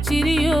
চিরিও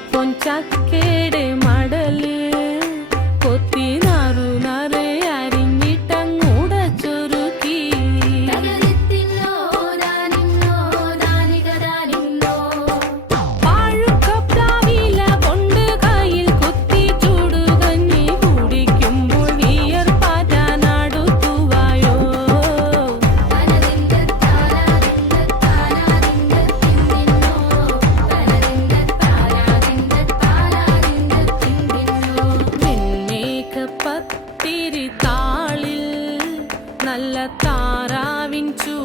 আপন চাক কেড়ে মা నల్ల తారావించు